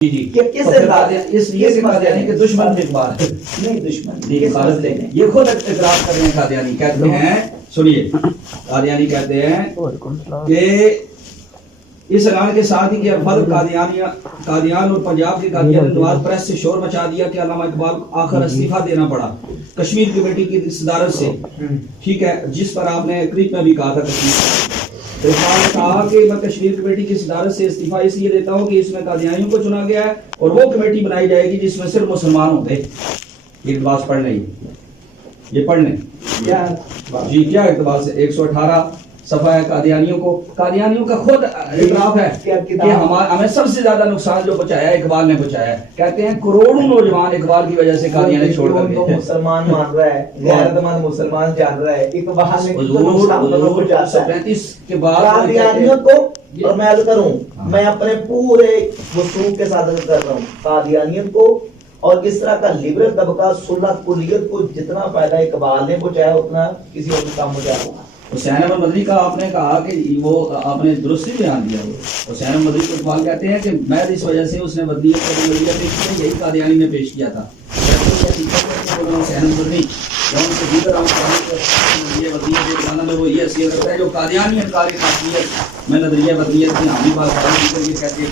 کس اس لیے کہ قادیانی کے دشمن تھے اقبال ہے نہیں دشمن یہ خود اقرار کر رہے ہیں قادیانی کہتے ہیں سنیے قادیانی کہتے ہیں کہ اس اعلان کے ساتھ ہی کہ فرد قادیان اور پنجاب کی قادیان نواز پریس سے شور مچا دیا کہ علامہ اقبال آخر استعفیٰ دینا پڑا کشمیر کمیٹی کی صدارت سے ٹھیک ہے جس پر آپ نے کلپ میں بھی کہا تھا اقبال نے کہا کہ میں کشمیر کمیٹی کی صدارت سے استعفیٰ اس لیے دیتا ہوں کہ اس میں قادیانیوں کو چنا گیا ہے اور وہ کمیٹی بنائی جائے گی جس میں صرف مسلمان ہوتے یہ اقتباس پڑھ لیں یہ پڑھ لیں جی کیا اقتباس ہے 118 صفحہ ہے قادیانیوں کا خود اعتراف ہے کہ ہمیں سب سے زیادہ نقصان جو پہنچایا ہے اقبال نے پہنچایا ہے کہتے ہیں کروڑوں نوجوان اقبال کی وجہ سے قادیانی چھوڑ کر گئے مسلمان مان رہا ہے غیرت مند مسلمان جان رہا ہے اقبال نے حضور 37 کے بعد قادیانیوں کو اور میں عرض کروں میں اپنے پورے وصول کے ساتھ عرض کر رہا ہوں قادیانیوں کو اور اس طرح کا لبرل طبقہ سلح کلیت کو جتنا فائدہ اقبال نے پہنچایا اتنا کسی اور کام پہنچایا ہوگا حسین احمد مدنی کا آپ نے کہا کہ وہ آپ نے درستی بیان دیا حسین احمد مدنی کو اقبال کہتے ہیں کہ میں اس وجہ سے اس نے بدلیت پیش کی یہی قادیانی نے پیش کیا تھا حسین احمد مدنی میں وہ یہ حیثیت رکھتا ہے جو قادیانی انکار خاصیت میں نظریہ بدلیت کی حامی بات کہتے ہیں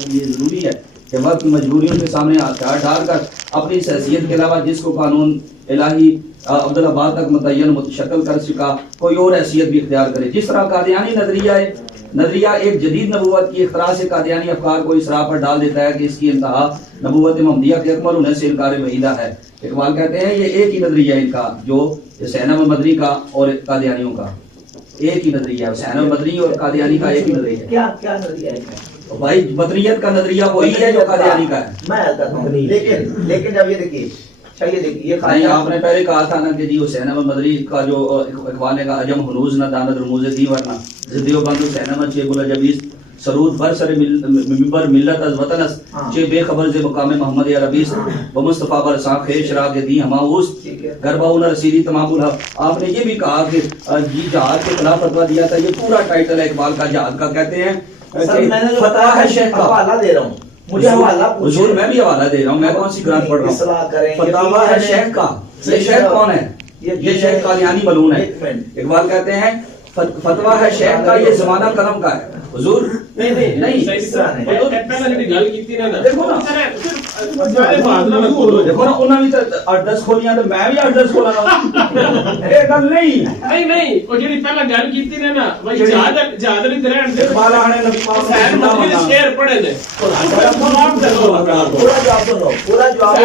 کہ یہ ضروری ہے کہ وقت مجبوریوں کے سامنے ہتھیار ڈال کر اپنی اس حیثیت کے علاوہ جس کو قانون الہی عبدالآباد تک متعین متشکل کر چکا کوئی اور حیثیت بھی اختیار کرے جس طرح قادیانی نظریہ ایک جدید نبوت کی اختراع سے قادیانی افکار کو اس راہ پر ڈال دیتا ہے کہ اس کی انتہا نبوت محمدیہ کے اکمل ہونے سے انکار وحیدہ ہے اقبال کہتے ہیں یہ ایک ہی نظریہ ان کا جو حسین احمد مدنی کا اور قادیانیوں کا ایک ہی نظریہ حسین احمد مدنی اور قادیانی کا ایک ہی نظریہ کیا نظریہ ہے بھائی مدنیت کا نظریہ وہی ہے جو قادیانی کا ہے میں لیکن جب یہ دیکھیے نہیں آپ نے پہلے کہا تھا نا کہ جی حسین احمد مدنی کا جو اقبال نے کہا عجم ہنوز نہ داند رموز دی ورنہ زدیو بند حسین احمد چے بولا جبیز سرود بر سر ممبر ملت از وطن اس چے بے خبر سے مقام محمد عربیس و مصطفیٰ بر ساں خیش را کے دی ہماؤس گرباؤں نہ رسیدی تمام الحق آپ نے یہ بھی کہا کہ جی جہاد کے خلاف فتویٰ دیا تھا یہ پورا ٹائٹل ہے اقبال کا جہاد کا کہتے ہیں فتویٰ ہے شیخ کا حوالہ دے رہا ہوں مجھے حوالہ حضور میں بھی حوالہ دے رہا ہوں میں کون سی گرانٹ پڑھ رہا ہوں فتاوی ہے شیخ کا یہ شیخ کون ہے یہ شیخ قادیانی ملعون ہے اقبال کہتے ہیں فتویٰ ہے شیخ کا یہ زمانہ کرم کا ہے حضور نہیں دیکھو نا انہوں نے 8-10 کھولیاں تو میں بھی 8-10 کھولا یہ گل نہیں وہ جڑی پہلا گل کیتی نے نا وہ جہاد نہیں درہن دے اقبال آنے نبی پاک حسین مدنی شعر پڑھے نے پورا جواب دو پورا جواب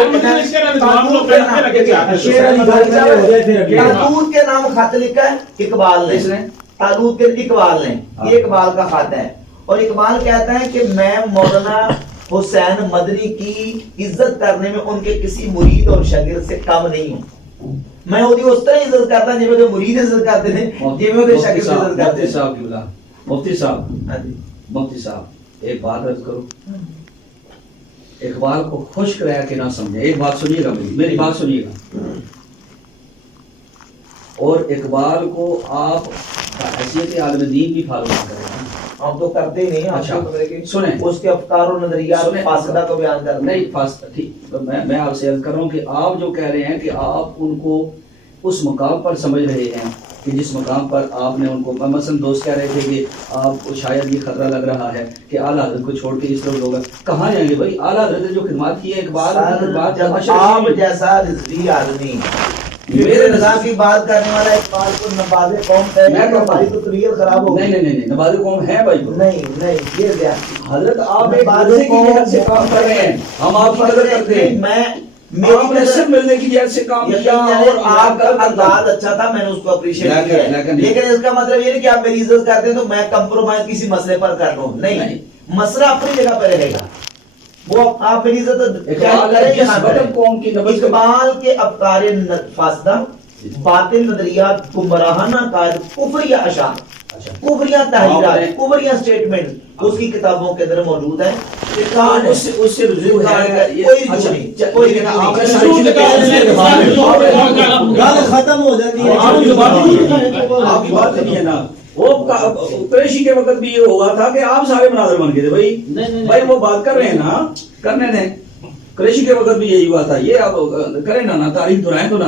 تالوت کے نام خط لکھا ہے اقبال نے تالوت کے اقبال نے یہ اقبال کا خط ہے اور اقبال کہتا ہے کہ میں مولانا حسین مدنی کی عزت کرنے میں ان کے کسی مرید اور شاگرد سے کم نہیں ہوں میں وہ اس طرح عزت کرتا ہوں جب مرید عزت کرتے ہیں جب شاگرد عزت کرتے ہیں مفتی صاحب ایک بات عرض کرو اقبال کو خشک رہ کے نہ سمجھے ایک بات سنیے گا میری بات سنیے گا اور اقبال کو آپ حیثیت عالم دین بھی فالو نہ کریں ہم تو کرتے نہیں اچھا سنیں اس کے افکار و نظریات فاسدہ کو بیان کرتے نہیں فاسدہ ٹھیک میں آپ سے عرض کر رہا ہوں کہ آپ جو کہہ رہے ہیں کہ آپ ان کو اس مقام پر سمجھ رہے ہیں کہ جس مقام پر آپ نے ان کو مثلا دوست کہہ رہے تھے کہ آپ کو شاید یہ خطرہ لگ رہا ہے کہ اعلیٰ حضرت کو چھوڑ کے اس طرح ہوگا کہاں جائیں گے بھائی اعلیٰ حضرت جو خدمات کی ہے اقبال آپ جیسا رضوی آدمی میرے نظام کی بات کرنے والا اقبال کو نباز قوم ہے ہماری تو طبیعت خراب ہو نہیں نباز قوم ہے بھائی نہیں یہ حضرت آپ ایک بادشاہ کی جہت سے کام کر رہے ہیں ہم آپ کی قدر کرتے ہیں میں میری نصب ملنے کی جہت سے کام کیا اور آپ کا انداز اچھا تھا میں نے اس کو اپریشیٹ کیا لیکن اس کا مطلب یہ نہیں کہ آپ میری عزت کرتے ہیں تو میں کمپرومائز کسی مسئلے پر کر لوں نہیں مسئلہ اپنی جگہ پہ رہے گا وہ آپ میری عزت اقبال کے افکار فاسدہ باطل نظریات گمراہانہ قائد کفریہ اشعار کفریہ تحریرات کفریہ سٹیٹمنٹ اس کی کتابوں کے اندر موجود ہے اس سے رجوع ختم ہو جاتی ہے آپ کی بات نہیں ہے نا وہ قریشی کے وقت بھی یہ ہوا تھا کہ آپ سارے مناظر بن گئے تھے بھائی وہ بات کر رہے ہیں نا، کرنے دیں. قریشی کے وقت بھی یہی ہوا تھا. یہ اب کریں نا تاریخ دہرائیں تو نا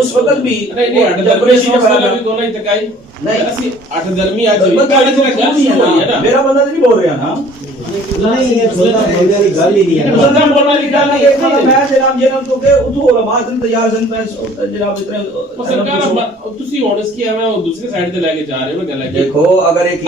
اس وقت بھی میرا بندہ نہیں بول رہا نا. دیکھو اگر ایک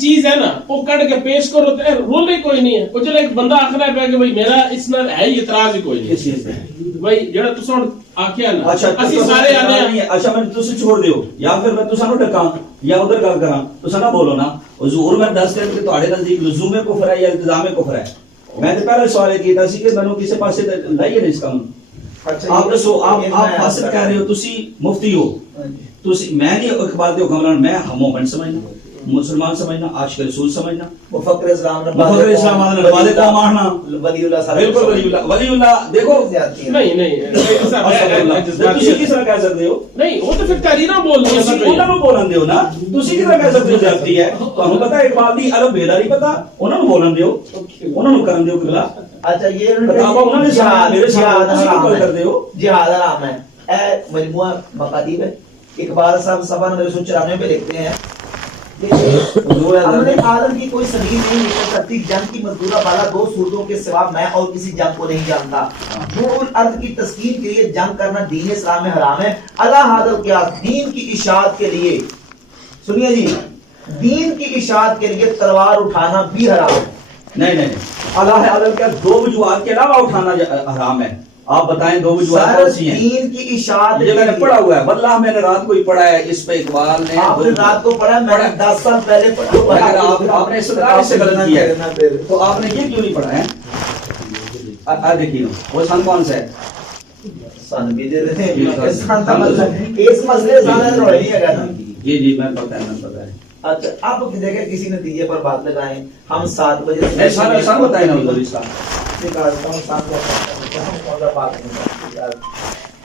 چیز ہے نا وہ کٹ کے پیش کرو تو رولے کوئی نہیں ہے. وہ چلو ایک بندہ آخر ہے کہ بھائی میرا اس میں ہے اعتراض ہی کوئی نہیں بھائی جڑا تساں آکھیا نا اسی سارے آنے. اچھا میں تسی چھوڑ دیو یا پھر میں تساں نو ڈکاں یا ادھر گل کراں تساں نہ بولو نا. حضور میں دس دن کہ تہاڈے نزدیک لزوم کفر ہے یا التزام کفر ہے. میں نے پہلے سوال کیتا سی کہ مینوں کسے پاسے لائیے نہیں اس کام. آپ دسو آپ فاسق کہہ رہے ہو، تسی مفتی ہو، تسی میں نہیں اقبال دے حکمران، میں مومن سمجھنا، مسلمان سمجھنا، عاشق رسول سمجھنا، مفکر اسلام نماز قوم ماننا، ولی اللہ بالکل ولی اللہ. دیکھو نہیں تسی کس طرح کہہ سکتے ہو؟ نہیں وہ تو پھر تحریراں بول دیا تسی انہاں نوں بولن دیو نا. تسی کس طرح کہہ سکتے ہو زیادتی ہے؟ تانوں پتہ ہے اقبال دی الف بیداری پتہ، انہاں نوں بولن دیو، انہاں نوں کرن دیو قبلہ. اچھا یہ انہوں نے جہاد حرام ہے. اے مجموعہ مقادیب ہے. اقبال صاحب صفحہ نمبر 194 پہ لکھتے ہیں ہم نے عالم کی کوئی صحیح نہیں نکل سکتی جنگ کی مذکورہ بالا دو صورتوں کے سوا میں اور کسی جنگ کو نہیں جانتا. نور الارض کی تسکین کے لیے جنگ کرنا دین اسلام میں حرام ہے. اللہ حاضر القیاس دین کی اشاعت کے لیے، سنیے جی، دین کی اشاعت کے لیے تلوار اٹھانا بھی حرام ہے. نہیں اللہ عالم کیا دو وجوہات کے علاوہ اٹھانا حرام ہے. آپ بتائیں دو وجوہات کون سی ہیں؟ دین کی اشاعت جو میں نے پڑھا ہوا ہے، واللہ میں نے رات کو ہی پڑھا ہے. اس پہ اقبال نے آپ نے رات کو پڑھا، میں نے 10 سال پہلے پڑھا. اگر آپ نے استدلال سے غلط کیا ہے تو آپ نے یہ کیوں نہیں پڑھا ہے؟ دیکھیے وہ سن کون سا ہے؟ سن بھی دے رہے ہیں اس مسئلے سامنے نہیں ہے نا. جی میں پتہ ہے. اچھا آپ دیکھیں کسی نتیجے پر بات لگائیں. ہم 7 بجے سن بتائیں نا اس کا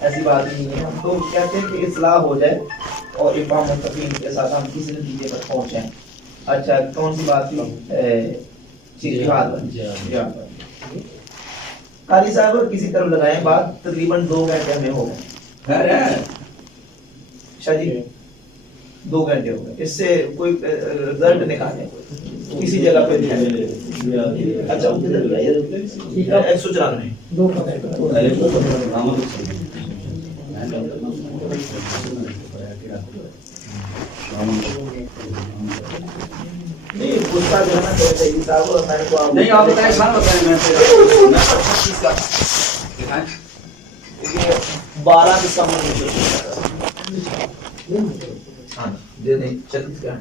ایسی بات نہیں ہے. ہم تو کہتے ہیں کہ اصلاح ہو جائے اور امام متقین کے ساتھ ہم کسی نتیجے پر پہنچیں. اچھا کون سی بات تھی؟ قاری صاحب کسی طرف لگائیں بات. تقریباً 2 گھنٹے ہمیں ہو گئے. شاہ جی 2 گھنٹے ہو گئے. اس سے کوئی رزلٹ نکالیں کسی جگہ پہ. اچھا 194 نہیں آپ بتائیں سن بتائیں. میں 12 دسمبر نہیں 36 کا ہے.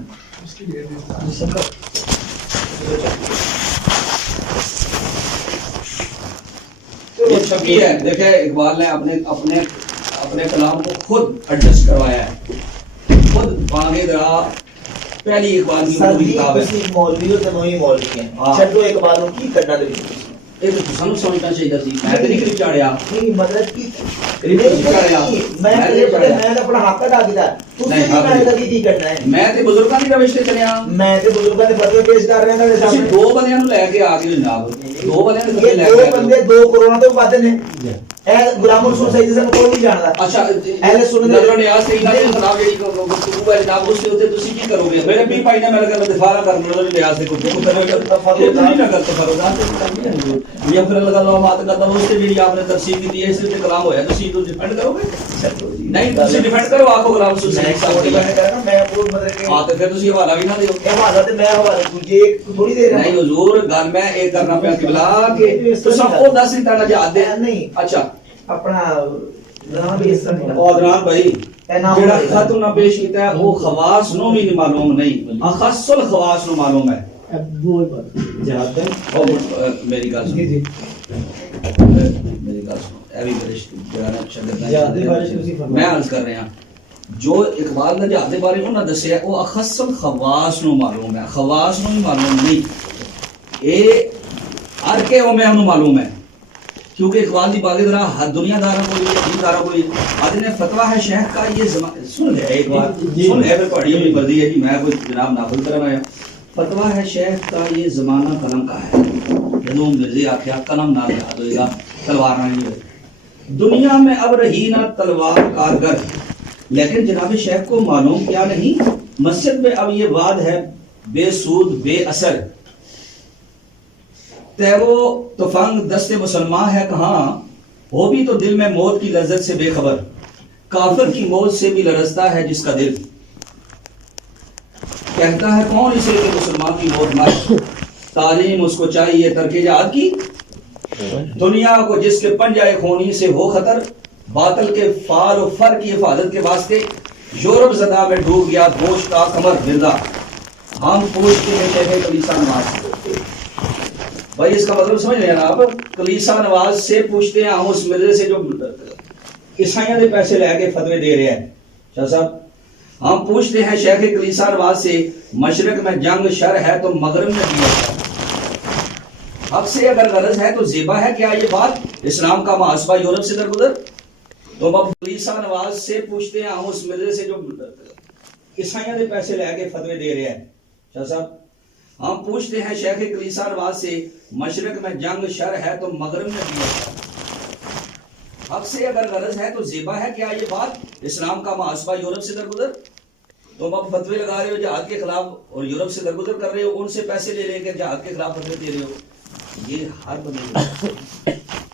دیکھیں اقبال نے اپنے کلام کو خود ایڈجسٹ کروایا ہے. خود باغ درا پہلی اقبال کی کتاب ہے. مولوی تو وہی مولوی ہیں. چھڈو اقبالوں کی کرنا دے ایک تو سانو سمجھنا چاہیے سی. میں تے نہیں چاڑیا نہیں مطلب کی میں اپنا حق ادا کیتا. میں تے بزرگاں دی روش تے چلیا. میں تے بزرگاں دے فتوی پیش کر رہے ہیں. تسی دو بندیاں نوں لے کے آ گئے جناب. دو بندیاں نوں لے کے دو بندے 2 کروڑ تو ود نے. اے غلام رسول سید سے کوئی نہیں جاندا. اچھا اہل سنت نظر نیاز سے انہاں دی خلاف جڑی گفتگو ہے جناب اس کے اوتے تسی کی کرو گے؟ میرے پیر بھائی نے میرے کر دفاع کر نظر نیاز سے کوئی تفرد نہیں نہ کرتے. فرضات یہ پھر اللہ مات کرتا اس سے جڑی آپ نے تفسیر کی ہے اس سے کلام ہویا تسی تو ڈیفینڈ کرو گے؟ نہیں تسی ڈیفینڈ کرو آکو غلام رسول سید صاحب میں پور مطلب کہ ہاں تے پھر تسی حوالہ بھی نہ دیو. حوالہ تے میں حوالہ تجھے تھوڑی دیر نہیں حضور گل میں ایک کرنا پیا قبلہ کہ تساں خود دس نہیں تانا جہاد دے نہیں. اچھا اپنا نام بھی اس طرح عدنان بھائی جڑا خط انہاں پیش کیتا ہے وہ خواص نو بھی معلوم نہیں، اخص الخواص نو معلوم ہے. جہاد او میری گل سن میری گل سن اے بھی بڑے میں عرض کر رہا ہوں جو اقبال نے جہاد دے بارے انہاں دسیا وہ اخص الخواص نو معلوم ہے، خواص نو معلوم نہیں. اے ہر کے او میں انہوں معلوم ہے. کیونکہ اقبال دی باغی طرح ہر دنیا داروں کو یہ دینداروں کو یہ آج نے فتویٰ ہے شیخ کا یہ سن لے ایک بار سن لے پھر پڑھی اپنی مرضی ہے جی میں کوئی جناب نافذ کرنا ہے فتویٰ ہے شیخ کا یہ زمانہ قلم کا ہے جدوں مرضی آخیا قلم نہ یاد ہوئے گا تلوار نہیں ہوئے دنیا میں اب رہی نہ تلوار کارگر لیکن جناب شیخ کو معلوم کیا نہیں مسجد میں اب یہ وعد ہے بے سود بے اثر تیرو تفنگ دست مسلمان ہے کہاں وہ بھی تو دل میں موت کی لذت سے بے خبر کافر کی موت سے بھی لرزتا ہے جس کا دل کہتا ہے کون اسے کہ مسلمان کی موت مر تعلیم اس کو چاہیے ترک جہاد کی دنیا کو جس کے پنجہ خونی سے ہو خطر باطل کے فار و فر کی حفاظت کے واسطے یورپ زدہ میں ڈوب گیا گوشت کا کمر گردہ ہم پوچھتے ہیں شیخ کلیسا نواز بھائی اس کا مطلب سمجھ رہے ہیں نا آپ کلیسا نواز سے پوچھتے ہیں ہم اس مرزے سے جو عیسائیوں نے پیسے لے کے فتوے دے رہے ہیں شاہ صاحب ہم پوچھتے ہیں شیخ کلیسا نواز سے مشرق میں جنگ شر ہے تو مغرب میں بھی ہے حق سے اگر غرض ہے تو زیبا ہے کیا یہ بات اسلام کا محاسبہ یورپ سے درگزر تو اب کلیسا نواز سے پوچھتے ہیں ہم اس مرزے سے جو عیسائیوں نے پیسے لے کے فتوے دے رہے ہیں شاہ صاحب ہم پوچھتے ہیں شیخ کلیسا نواز سے مشرق میں جنگ شر ہے تو مغرب میں بھی ہے حق سے اگر غرض ہے تو زیبا ہے کیا یہ بات اسلام کا محاسبہ یورپ سے درگزر تم اب فتوے لگا رہے ہو جہاد کے خلاف اور یورپ سے درگزر کر رہے ہو ان سے پیسے لے لے کے جہاد کے خلاف فتوے دے رہے ہو یہ ہر بندے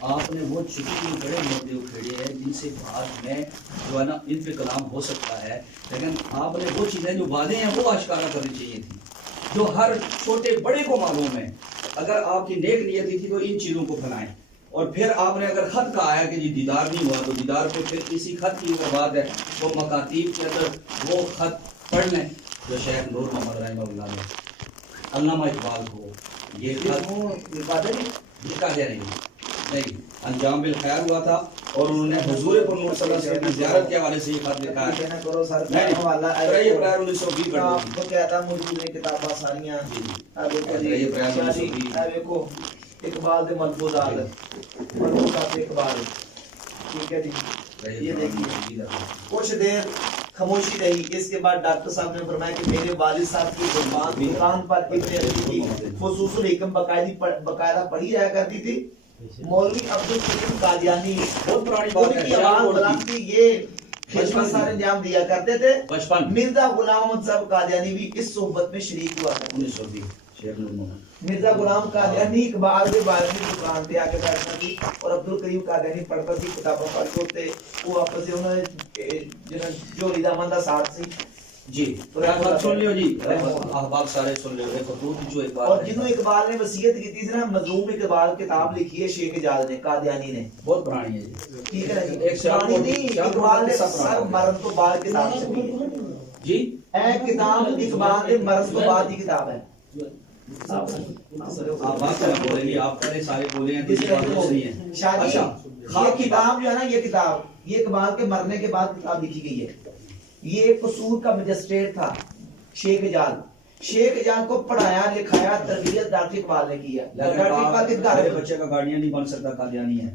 آپ نے وہ چھٹی بڑے مدعے اکھیڑے ہیں جن سے بعد میں جو ہے نا ان پہ کلام ہو سکتا ہے لیکن آپ نے وہ چیزیں جو وعدے ہیں وہ آشکارا کرنی چاہیے تھی جو ہر چھوٹے بڑے کو معلوم ہے اگر آپ کی نیک نیتی تھی تو ان چیزوں کو پھیلائیں اور پھر آپ نے اگر خط کہا ہے کہ جی دیدار نہیں ہوا تو دیدار پہ پھر کسی خط کی وہ بات ہے وہ مکاتیب کے اندر وہ خط پڑھ لیں جو شیخ نور محمد رحمہ اللہ نے علامہ اقبال کو یہ خط لکھا گیا نہیں انجام بالخیر ہوا تھا اور انہوں نے حضور پر نور صلی اللہ علیہ وسلم کی زیارت کے حوالے سے یہ خط لکھا ہے کہنا کرو سر آپ کو کہتا موجود ہے کتاباں ساریاں دیکھو اقبال دے ملفوظات اقبال ٹھیک ہے جی یہ دیکھیے کچھ دیر خاموشی رہی اس کے بعد ڈاکٹر صاحب نے فرمایا کہ میرے والد صاحب کی دکان پر ابن عربی کی خصوص الحکم باقاعدہ پڑھی جایا کرتی تھی مولوی عبدالقدیم قادیانی بہت پرانی بات ہے آواز بلند تھی یہ بچپن سارے انجام دیا کرتے تھے مرزا غلام احمد صاحب قادیانی بھی اس صحبت میں شریک ہوا تھا مرزا غلام قادیانی اقبال کے بارے میں دکان پہ آ کے بیٹھتا تھی اور عبدالکریم قادیانی پڑھتا تھی کتابوں پڑھ کے ہوتے وہ واپس سے انہوں نے جو ریدہ مندہ ساتھ سی جی سن لیو جی احباب سارے سن لیو ایک خطوط جو اقبال اور جنہوں اقبال نے وصیت کی تھی نا مظلوم اقبال کتاب لکھی ہے شیخ اجاز نے قادیانی نے بہت پرانی ہے جی ٹھیک ہے نا ایک پرانی نہیں اقبال نے سر مرن تو بعد کتاب چھپی ہے جی اے کتاب اقبال نے مرن تو بعد کی کتاب ہے آپ بات کرنا بولیں گے آپ پہلے سارے بولے ہیں یہ کتاب جو ہے نا یہ کتاب یہ اقبال کے مرنے کے بعد کتاب لکھی گئی ہے یہ ایک قصور کا مجسٹریٹ تھا شیخ اجاز کو پڑھایا لکھایا تربیت ڈاکٹر اقبال نے کی ہے ڈاکٹر اقبال کے گھر بچے کا گارڈین نہیں بن سکتا قادیانی ہے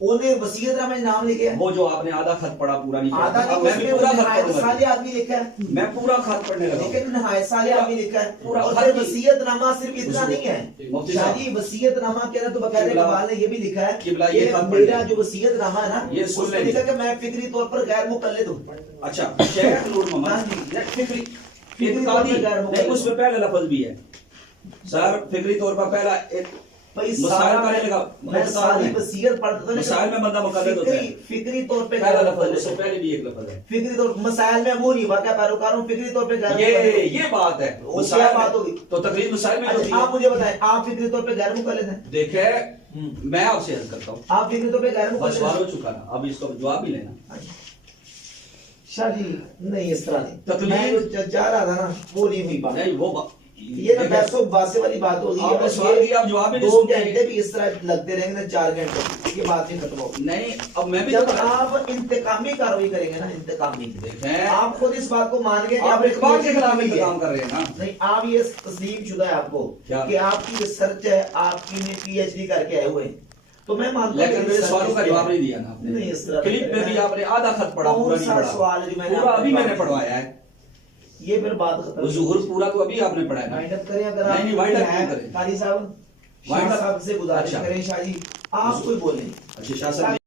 انہیں وصیت نامہ میں نام لکھے وہ جو آپ نے آدھا خط پڑھا پورا نہیں آدھا نہیں پورا خط صالح آدمی لکھا ہے میں پورا خط پڑھنے لگا لیکن نہایت صالح آدمی لکھا ہے اور پھر وصیت نامہ صرف اتنا نہیں ہے شاہ جی وصیت نامہ کے اندر تو باقاعدہ اقبال نے یہ بھی لکھا ہے کہ میرا جو وصیت نامہ ہے نا اس میں لکھا کہ میں فکری طور پر غیر مقلد ہوں اچھا شیخ نور محمد فکری اس میں پہلا لفظ بھی ہے سر فکری طور پر پہلا مسائل کرنے لگا میں ساری وصیت پڑھتا تھا مسائل میں بندہ مقلد ہوتا ہے فکری طور پہ پہلا لفظ اس سے پہلے بھی ایک لفظ ہے فکری طور مسائل میں وہ نہیں واقعہ پیروکار ہوں فکری طور پہ یہ بات ہے مسائل بات ہوگی تو تقریر مسائل میں ہوتی ہے آپ مجھے بتائیں آپ فکری طور پہ غیر مقلد ہیں دیکھیں میں آپ سے عرض کرتا ہوں آپ فکری طور پہ غیر مقلد سوال ہو چکا نا اب اس کا جواب بھی لینا شاہ جی نہیں اس طرح نہیں تقریر چاہ رہا تھا نا وہ نہیں ہوئی بات نہیں وہ یہ نا پیسوں باسے والی بات ہوگی آپ نے سوال کیا آپ جواب بھی نہیں سنتے 2 گھنٹے بھی اس طرح لگتے رہیں گے 4 گھنٹے یہ بات نہیں ختم ہوگی نہیں اب میں بھی جب آپ انتقامی کارروائی کریں گے نا انتقامی آپ خود اس بات کو مان گے کہ آپ اقبال کے خلاف انتقام کر رہے ہیں نا نہیں آپ یہ تسلیم شدہ ہے آپ کو کہ آپ کی ریسرچ ہے آپ کی پی ایچ ڈی کر کے آئے ہوئے تو میں مانتا ہوں لیکن میرے سوالوں کا جواب نہیں دیا نا آپ نہیں، نے. اس طرح کلپ میں بھی آپ نے آدھا خط پڑھا، کون پورا نہیں سا پڑھا. سوال ہے جو میں نے پورا آپ کو ابھی میں نے جواب پڑھوایا ہے. یہ پھر بات ختم. ظہور پورا تو ابھی آپ نے پڑھایا نا. وائنڈ اپ کریں اگر نہیں، آپ وائنڈ اپ ہیں کیوں کریں؟ قاری صاحب، وائنڈ شاہ اپ. صاحب سے گزارش اچھا. کریں شاہ جی آپ کوئی بولیں. اچھا شاہ صاحب